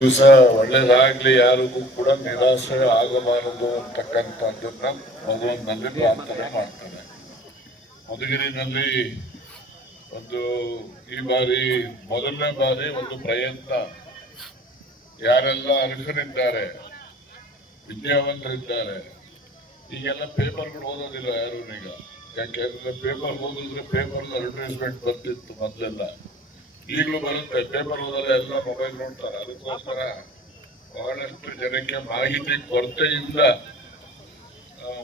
ದಿವಸ ಒಳ್ಳೇದಾಗ್ಲಿ, ಯಾರಿಗೂ ಕೂಡ ನಿರಾಶೆ ಆಗಬಾರದು ಅಂತಕ್ಕಂಥದ್ದನ್ನ ಭಗವಂತನಲ್ಲಿ ಪ್ರಾರ್ಥನೆ ಮಾಡ್ತಾನೆ. ಮಧುಗಿರಿನಲ್ಲಿ ಈ ಬಾರಿ ಮೊದಲನೇ ಬಾರಿ ಒಂದು ಪ್ರಯತ್ನ, ಯಾರೆಲ್ಲ ಅರ್ಹರಿದ್ದಾರೆ, ವಿದ್ಯಾವಂತರಿದ್ದಾರೆ, ಈಗೆಲ್ಲ ಪೇಪರ್ಗಳು ಓದೋದಿಲ್ಲ ಯಾರು ಈಗ. ಯಾಕೆಂದ್ರೆ ಪೇಪರ್ ಓದಿದ್ರೆ ಪೇಪರ್ ಅಡ್ವರ್ಟೈಸ್ಮೆಂಟ್ ಬರ್ತಿತ್ತು ಮೊದಲೆಲ್ಲ, ಈಗಲೂ ಬರುತ್ತೆ. ಪೇಪರ್ ಓದಲ್ಲ, ಎಲ್ಲ ಮೊಬೈಲ್ ನೋಡ್ತಾರೆ. ಅದಕ್ಕೋಸ್ಕರ ಬಹಳಷ್ಟು ಜನಕ್ಕೆ ಮಾಹಿತಿ ಕೊರತೆಯಿಂದ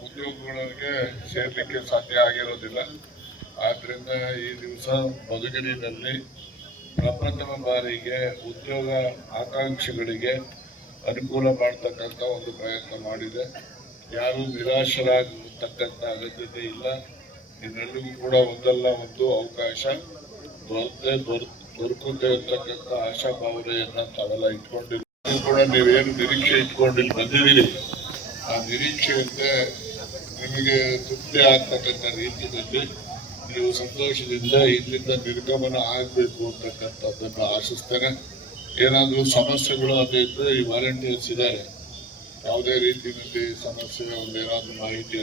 ಉದ್ಯೋಗಗಳಿಗೆ ಸೇರ್ಲಿಕ್ಕೆ ಸಾಧ್ಯ ಆಗಿರೋದಿಲ್ಲ. ಆದ್ರಿಂದ ಈ ದಿವಸ ಮಧುಗಿರಿನಲ್ಲಿ ಪ್ರಪ್ರಥಮ ಬಾರಿಗೆ ಉದ್ಯೋಗ ಆಕಾಂಕ್ಷಿಗಳಿಗೆ ಅನುಕೂಲ ಮಾಡ್ತಕ್ಕಂಥ ಒಂದು ಪ್ರಯತ್ನ ಮಾಡಿದೆ. ಯಾರು ನಿರಾಶರಾಗತಕ್ಕಂಥ ಅಗತ್ಯತೆ ಇಲ್ಲ. ಇದೆಲ್ಲರಿಗೂ ಕೂಡ ಒಂದಲ್ಲ ಒಂದು ಅವಕಾಶ ದೊರಕುತ್ತೆ ಅಂತಕ್ಕಂಥ ಆಶಾಭಾವನೆಯನ್ನ ತಾವೆಲ್ಲ ಇಟ್ಕೊಂಡಿದ್ದೀವಿ. ಕೂಡ ನೀವೇನು ನಿರೀಕ್ಷೆ ಇಟ್ಕೊಂಡಿಲ್ಲಿ ಬಂದಿದ್ದೀರಿ, ಆ ನಿರೀಕ್ಷೆಯಂತೆ ನಿಮಗೆ ತೃಪ್ತಿ ಆಗ್ತಕ್ಕಂಥ ರೀತಿಯಲ್ಲಿ ನೀವು ಸಂತೋಷದಿಂದ ಇಲ್ಲಿಂದ ನಿರ್ಗಮನ ಆಗಬೇಕು ಅಂತಕ್ಕಂಥದ್ದನ್ನು ಆಶಿಸ್ತೇನೆ. ಏನಾದರೂ ಸಮಸ್ಯೆಗಳು ಅದೇ ಇದ್ರೆ ಈ ವಾಲಂಟಿಯರ್ಸ್ ಇದ್ದಾರೆ, ಯಾವುದೇ ರೀತಿಯಲ್ಲಿ ಸಮಸ್ಯೆ ಒಂದೇನಾದ್ರೂ ಮಾಹಿತಿ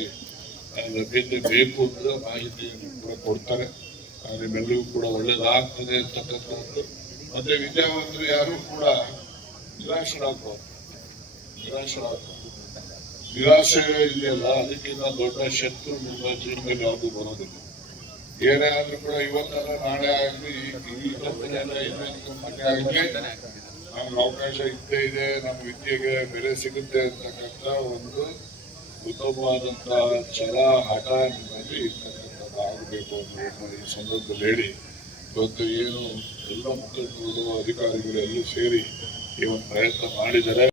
ಲಭ್ಯತೆ ಬೇಕು ಅಂದ್ರೆ ಮಾಹಿತಿಯನ್ನು ಕೂಡ ಕೊಡ್ತಾರೆ. ನಿಮ್ಮೆಲ್ಲರಿಗೂ ಕೂಡ ಒಳ್ಳೇದಾಗ್ತದೆ ಅಂತಕ್ಕಂಥದ್ದು. ಮತ್ತೆ ವಿದ್ಯಾವಂತರು ಯಾರು ಕೂಡ ನಿರಾಶರಾಗಬಾರ್ದು. ನಿರಾಶೆ ಇದೆಯಲ್ಲ, ಅದಕ್ಕಿಂತ ದೊಡ್ಡ ಶತ್ರು ನಿಮ್ಮ ಜೀವನದಲ್ಲಿ ಯಾವುದು ಬರೋದಿಲ್ಲ. ಏನೇ ಆದ್ರೂ ಕೂಡ ಇವತ್ತಲ್ಲ ನಾಳೆ ಆಗಲಿ, ಮೊನ್ನೆ ಆಗಲಿ ನಮ್ಗೆ ಅವಕಾಶ ಇದ್ದೇ ಇದೆ, ನಮ್ಮ ವಿದ್ಯೆಗೆ ಬೆಲೆ ಸಿಗುತ್ತೆ ಅಂತಕ್ಕಂಥ ಒಂದು ಉತ್ತಮವಾದಂತಹ ಛಲ, ಹಠ ನಿಮ್ಮಲ್ಲಿ ಇರ್ತಕ್ಕಂಥದ್ದು ಆಗಬೇಕು ಅಂತ ಈ ಸಂದರ್ಭದಲ್ಲಿ ಹೇಳಿ, ಇವತ್ತು ಏನು ಎಲ್ಲ ಮುಖಂಡರು ಅಧಿಕಾರಿಗಳು ಎಲ್ಲೂ ಸೇರಿ ಈ ಒಂದು ಪ್ರಯತ್ನ ಮಾಡಿದ್ದಾರೆ.